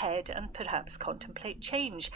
ahead and perhaps contemplate change.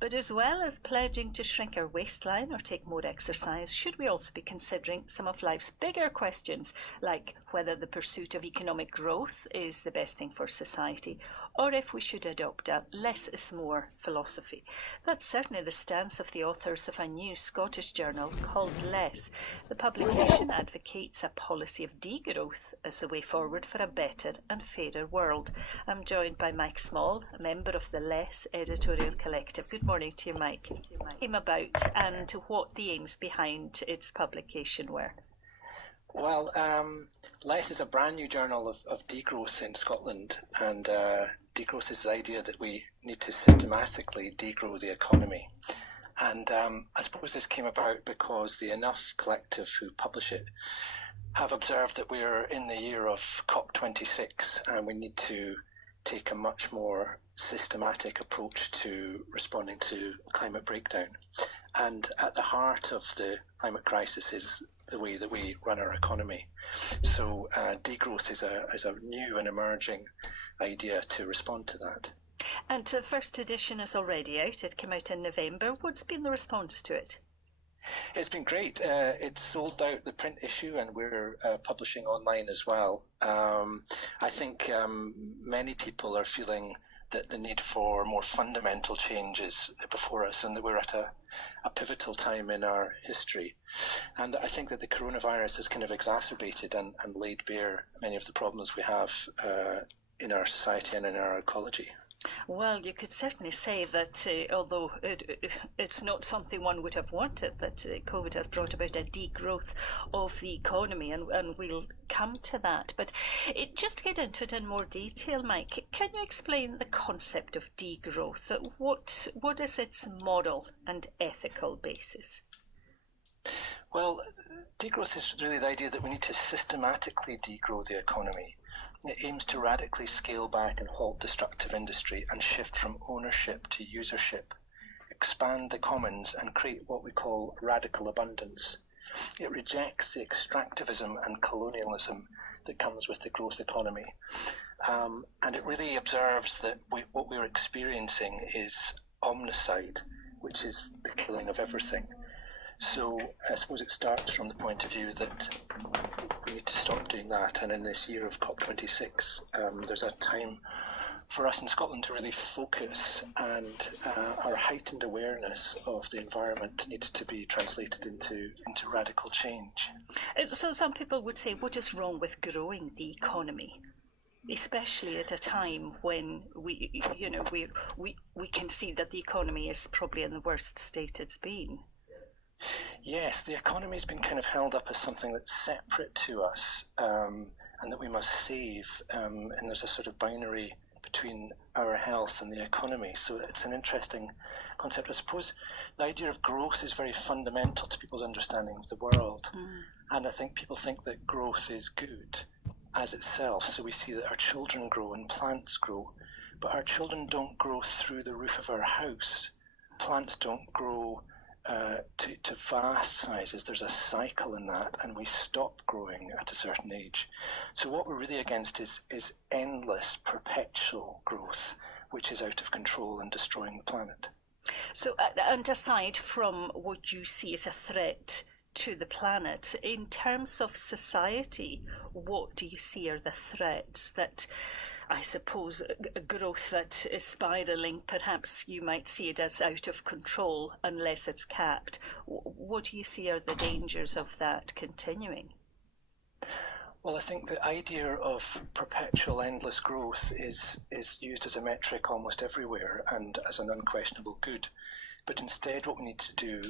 But as well as pledging to shrink our waistline or take more exercise, should we also be considering some of life's bigger questions, like whether the pursuit of economic growth is the best thing for society, or if we should adopt a less is more philosophy? That's certainly the stance of the authors of a new Scottish journal called Less. The publication advocates a policy of degrowth as the way forward for a better and fairer world. I'm joined by Mike Small, a member of the Less editorial collective. Good morning to you, Mike. Came about and what the aims behind its publication were. Well, Less is a brand new journal of degrowth in Scotland, and degrowth is the idea that we need to systematically degrow the economy. And I suppose this came about because the Enough collective who publish it have observed that we're in the year of COP26 and we need to take a much more systematic approach to responding to climate breakdown. And at the heart of the climate crisis is the way that we run our economy. So degrowth is a new and emerging idea to respond to that. And the first edition is already out. It came out in November. What's been the response to it? It's been great. It's sold out the print issue and we're publishing online as well. I think many people are feeling that the need for more fundamental changes before us and that we're at a pivotal time in our history. And I think that the coronavirus has kind of exacerbated and laid bare many of the problems we have in our society and in our ecology. Well, you could certainly say that although it's not something one would have wanted, that COVID has brought about a degrowth of the economy, and we'll come to that. But just to get into it in more detail, Mike, can you explain the concept of degrowth? What is its moral and ethical basis? Well, degrowth is really the idea that we need to systematically degrow the economy. It aims to radically scale back and halt destructive industry and shift from ownership to usership, expand the commons and create what we call radical abundance. It rejects the extractivism and colonialism that comes with the growth economy. And it really observes that what we're experiencing is omnicide, which is the killing of everything. So I suppose it starts from the point of view that we need to stop doing that, and in this year of COP26 there's a time for us in Scotland to really focus, and our heightened awareness of the environment needs to be translated into radical change. So some people would say, what is wrong with growing the economy? Especially at a time when we can see that the economy is probably in the worst state it's been. Yes, the economy has been kind of held up as something that's separate to us and that we must save, and there's a sort of binary between our health and the economy. So it's an interesting concept. I suppose the idea of growth is very fundamental to people's understanding of the world. And I think people think that growth is good as itself. So we see that our children grow and plants grow, but our children don't grow through the roof of our house. Plants don't grow to vast sizes. There's a cycle in that, and we stop growing at a certain age. So what we're really against is endless, perpetual growth, which is out of control and destroying the planet. So, and aside from what you see as a threat to the planet, in terms of society, what do you see are the threats that, I suppose, growth that is spiralling, perhaps you might see it as out of control unless it's capped? What do you see are the dangers of that continuing? Well, I think the idea of perpetual endless growth is used as a metric almost everywhere and as an unquestionable good. But instead what we need to do,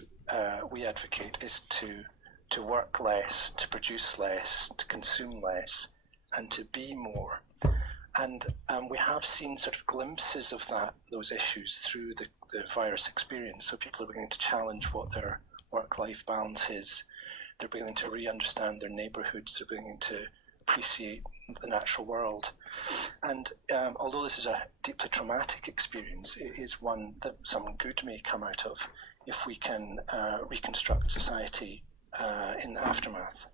we advocate, is to work less, to produce less, to consume less, and to be more. And we have seen sort of glimpses of those issues through the virus experience. So people are beginning to challenge what their work-life balance is. They're beginning to re-understand their neighbourhoods. They're beginning to appreciate the natural world. And although this is a deeply traumatic experience, it is one that some good may come out of if we can reconstruct society in the aftermath.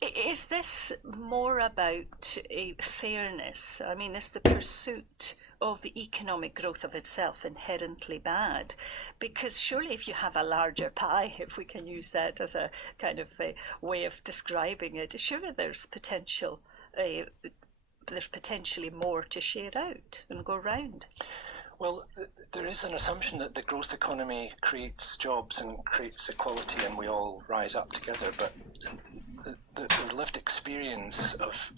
Is this more about a fairness? I mean, is the pursuit of the economic growth of itself inherently bad? Because surely if you have a larger pie, if we can use that as a kind of a way of describing it, surely there's potentially more to share out and go round. Well, there is an assumption that the growth economy creates jobs and creates equality and we all rise up together, but the lived experience of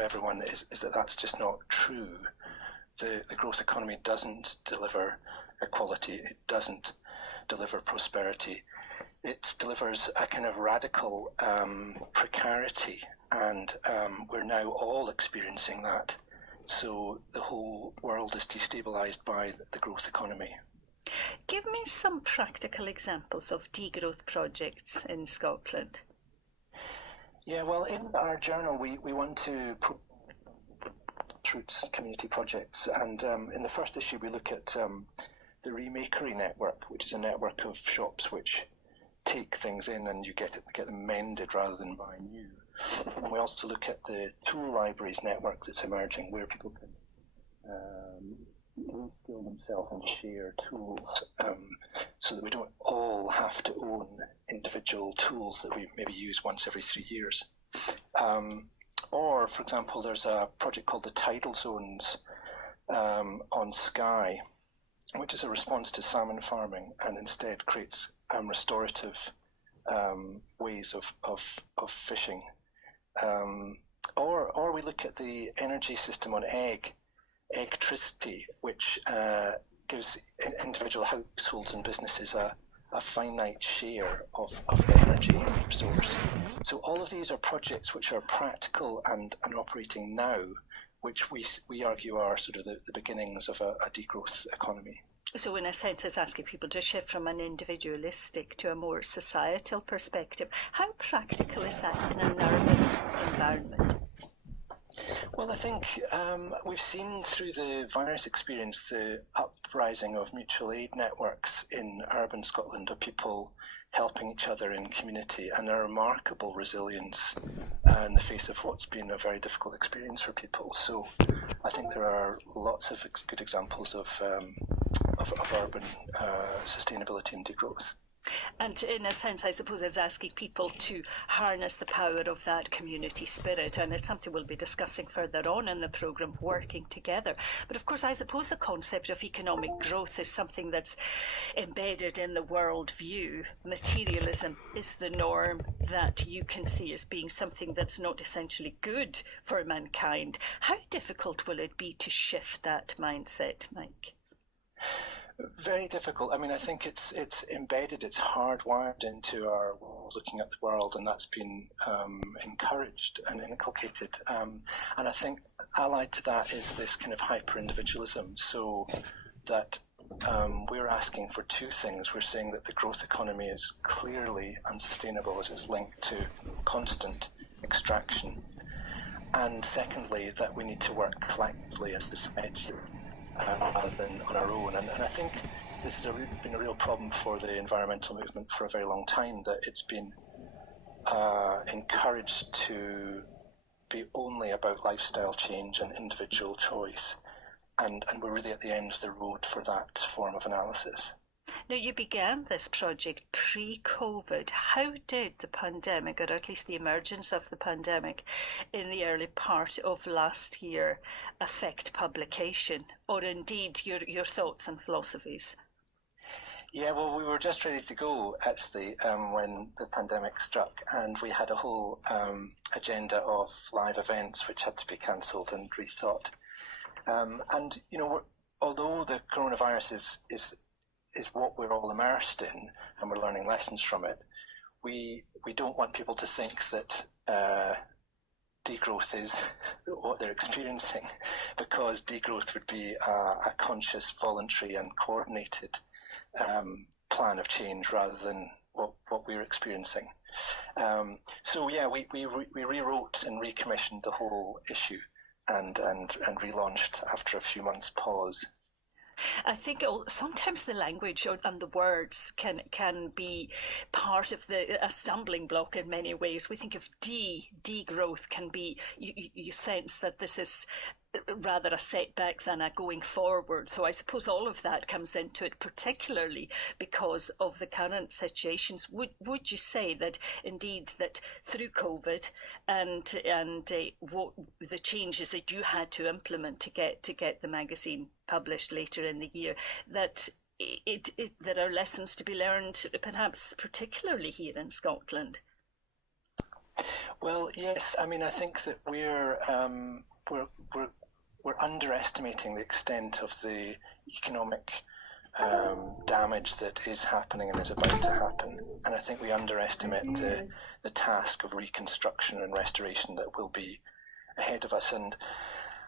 everyone is that that's just not true. The growth economy doesn't deliver equality, it doesn't deliver prosperity. It delivers a kind of radical precarity, and we're now all experiencing that. So the whole world is destabilised by the growth economy. Give me some practical examples of degrowth projects in Scotland. Yeah, well, in our journal, we want to grassroots community projects, and in the first issue we look at the Remakery network, which is a network of shops which take things in and you get them mended rather than buy new. And we also look at the tool libraries network that's emerging, where people can reskill themselves and share tools, so that we don't all have to own individual tools that we maybe use once every 3 years. Or, for example, there's a project called the Tidal Zones on Skye, which is a response to salmon farming and instead creates restorative ways of fishing. Or we look at the energy system on eggtricity, which gives individual households and businesses a finite share of the energy resource. So all of these are projects which are practical and operating now, which we argue are sort of the beginnings of a degrowth economy. So in a sense, it's asking people to shift from an individualistic to a more societal perspective. How practical is that in an urban environment? Well, I think we've seen through the virus experience the uprising of mutual aid networks in urban Scotland, of people helping each other in community, and a remarkable resilience in the face of what's been a very difficult experience for people. So I think there are lots of good examples of urban sustainability and degrowth. And in a sense, I suppose, it's asking people to harness the power of that community spirit, and it's something we'll be discussing further on in the programme, working together. But of course, I suppose the concept of economic growth is something that's embedded in the world view. Materialism is the norm that you can see as being something that's not essentially good for mankind. How difficult will it be to shift that mindset, Mike? Very difficult. I mean, I think it's embedded, it's hardwired into our looking at the world, and that's been encouraged and inculcated. And I think allied to that is this kind of hyper-individualism, so that we're asking for two things. We're saying that the growth economy is clearly unsustainable as it's linked to constant extraction. And secondly, that we need to work collectively as a society rather than on our own. And I think this has been a real problem for the environmental movement for a very long time, that it's been encouraged to be only about lifestyle change and individual choice. And we're really at the end of the road for that form of analysis. Now, you began this project pre-COVID. How did the pandemic, or at least the emergence of the pandemic in the early part of last year, affect publication, or indeed your thoughts and philosophies? Yeah, well, we were just ready to go, actually, when the pandemic struck, and we had a whole agenda of live events which had to be cancelled and rethought. And, you know, although the coronavirus is what we're all immersed in, and we're learning lessons from it, we don't want people to think that degrowth is what they're experiencing, because degrowth would be a conscious, voluntary and coordinated plan of change rather than what we're experiencing. So yeah, we rewrote and recommissioned the whole issue and relaunched after a few months' pause. I think sometimes the language and the words can be part of a stumbling block in many ways. We think of degrowth can be, you sense that this is rather a setback than a going forward. So I suppose all of that comes into it, particularly because of the current situations. Would you say that indeed that through COVID and what the changes that you had to implement to get the magazine published later in the year, that there are lessons to be learned, perhaps particularly here in Scotland? Well, yes. I mean, I think that we're underestimating the extent of the economic damage that is happening and is about to happen, and I think we underestimate the task of reconstruction and restoration that will be ahead of us. And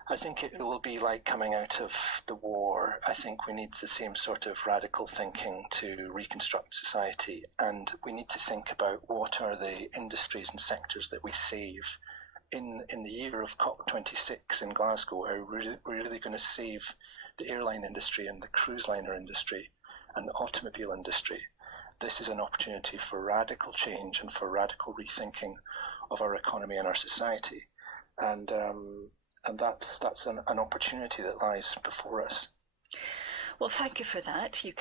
I think it will be like coming out of the war. I think we need the same sort of radical thinking to reconstruct society, and we need to think about what are the industries and sectors that we save. In the year of COP26 in Glasgow, are we really going to save the airline industry and the cruise liner industry and the automobile industry? This is an opportunity for radical change and for radical rethinking of our economy and our society. And that's an opportunity that lies before us. Well, thank you for that. You can